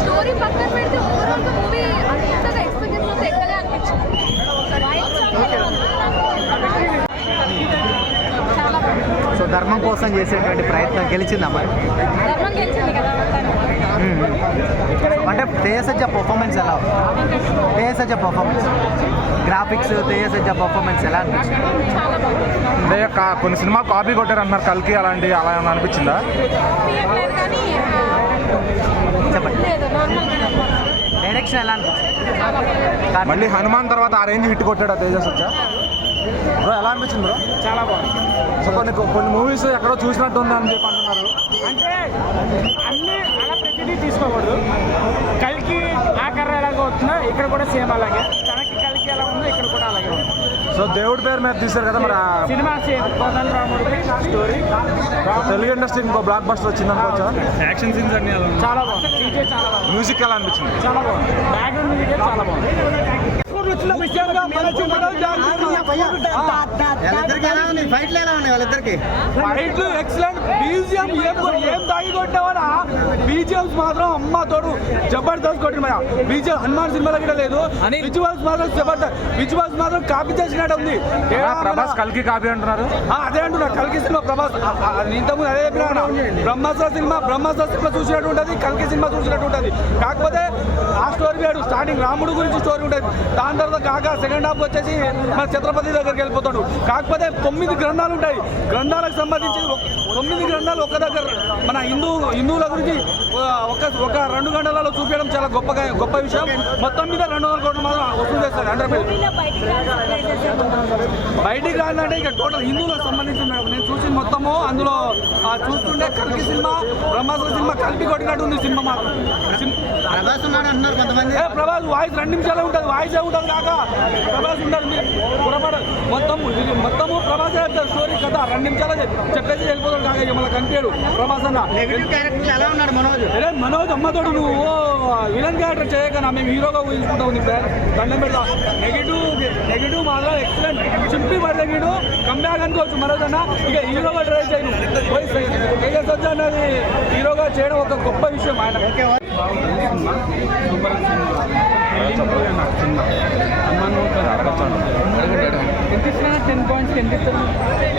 Story పక్కన పెడితే overall movie అంతగా ఎక్స్పెక్టేషన్ అంతా ఎక్కడే అనిపించింది. సో ధర్మం కోసం చేసేటువంటి ప్రయత్నం గెలిచిందా మరి? ధర్మం గెలిచింది కదా. అంటే తేజసజ్జ పర్ఫార్మెన్స్ ఎలా? తేజసజ్జ పర్ఫార్మెన్స్, గ్రాఫిక్స్, తేజసజ్జ పర్ఫార్మెన్స్ ఎలా అనిపించింది? అంటే కొన్ని సినిమాలు కాపీ కొట్టారు అంటున్నారు, కల్కి అలాంటి అలా ఏమైనా అనిపించిందా? చెప్పండి, డైరెక్షన్ ఎలా అనిపించింది? మళ్ళీ హనుమాన్ తర్వాత ఆ రేంజ్ హిట్ కొట్టాడు తేజసజ్జ. బ్రో ఎలా అనిపించింది బ్రో? చాలా బాగుంది. సో కొన్ని మూవీస్ ఎక్కడో చూసినట్టు ఉంది అని చెప్పి అంటున్నారు. అంటే అన్నీ అలా ప్రతిదీ తీసుకోకూడదు. కల్కి ఆ కర్ర ఎలాగో అవుతుందో ఇక్కడ కూడా సేమ్ అలాగే, తనకి కల్కి ఎలా ఉందో ఇక్కడ కూడా అలాగే ఉంది. సో దేవుడి పేరు మీద తీశారు కదా మరి, సినిమా సేమ్ కోదండ రాముడికి స్టోరీ. తెలుగు ఇండస్ట్రీ ఇంకో బ్లాక్ బస్టర్ వచ్చింది అనుకోవచ్చా? యాక్షన్ సీన్స్ అన్ని చాలా బాగుంది. డీజే చాలా బాగుంది. మ్యూజిక్ ఎలా అనిపించింది? చాలా బాగుంది. బ్యాక్గ్రౌండ్ మ్యూజిక్ చాలా బాగుంది. ఫైట్లు ఎక్సలెంట్, బీజిఎం ఏం దాగి కొట్టావనా? బీజిఎంస్ మాత్రం అమ్మ తోడు జబర్దస్త్ కొట్టిన బీజిఎం హనుమాన్ సినిమాలో కూడా లేదు. విజువల్స్ మాత్రం జబర్దస్త్, విజువల్స్ మాత్రం కాపీ చేసినట్టు ఉంది. ప్రభాస్ కల్కి కాపీ అంటున్నారు. అదే అంటున్నా, కల్కి సినిమా ప్రభాస్ ఇంతకుముందు అదే చెప్పిన. బ్రహ్మాస్త్ర సినిమా చూసినట్టు ఉంటుంది, కల్కి సినిమా చూసినట్టు ఉంటుంది. కాకపోతే ఆ స్టోరీ వేడు, స్టార్టింగ్ రాముడు గురించి స్టోరీ ఉంటుంది, దాని తర్వాత కాక సెకండ్ హాఫ్ వచ్చేసి మన ఛత్రపతి దగ్గరికి వెళ్ళిపోతాడు. కాకపోతే 9 గ్రంథాలు ఉంటాయి, గ్రంథాలకు సంబంధించి 9 గ్రంథాలు ఒక దగ్గర మన హిందువుల గురించి ఒక 2 గంటలలో చూపించడం చాలా గొప్ప విషయం. మొత్తం మీద 200 కోట్లు మాత్రం వసూలు చేస్తారు. అంటే బయటికి రాదంటే ఇక టోటల్ హిందువులకు సంబంధించి నేను చూసి మొత్తము అందులో చూస్తుంటే కల్కి సినిమా బ్రహ్మాస్త్ర సినిమా కలిపి కొట్టినట్టు ఉంది సినిమా మాత్రం. ప్రభాస్ వాయిస్ 2 నిమిషాలే ఉంటుంది, వాయిస్ ఉంటుంది కాక ప్రభాస్ ఉంటారు. మొత్తము ప్రభాస్ స్టోరీ కథ 2 నిమిషాలు చెప్పేసి వెళ్ళిపోతాడు కాక మళ్ళీ కనిపించాడు ప్రభాస్ అన్న. ఎలా ఉన్నాడు మనోజ్? అరే మనోజ్ అమ్మతోడు నువ్వు విలన్ క్యారెక్టర్ చేయకనా, మేము హీరోగా ఊహించుకుంటావు. నీకు దండం పెడతా. నెగిటివ్ మాత్రం ఎక్సలెంట్, చింపి పడదగిడు కంబ్యాక్ అనుకోవచ్చు మనోజ్ అన్న. ఇక హీరోగా ట్రై చేయను, తేజసజ్జ అన్నది హీరోగా చేయడం ఒక గొప్ప విషయం. ఆయన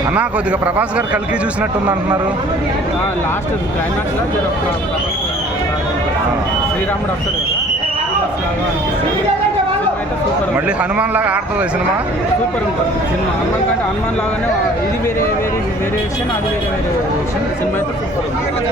అన్నా కొద్దిగా ప్రభాస్ గారు కల్కి చూసినట్టుంది అంటున్నారు. లాస్ట్ క్లైమాక్స్ లో శ్రీరాముడు వస్తాడు కదా, మళ్ళీ హనుమాన్ లాగా ఆడుతుంది సినిమా. సూపర్ ఉంటుంది సినిమా. హనుమాన్ కంటే హనుమాన్ లాగానే ఇది వేరియేషన్, అది వేరియేషన్. సినిమా అయితే సూపర్ ఉంటుంది.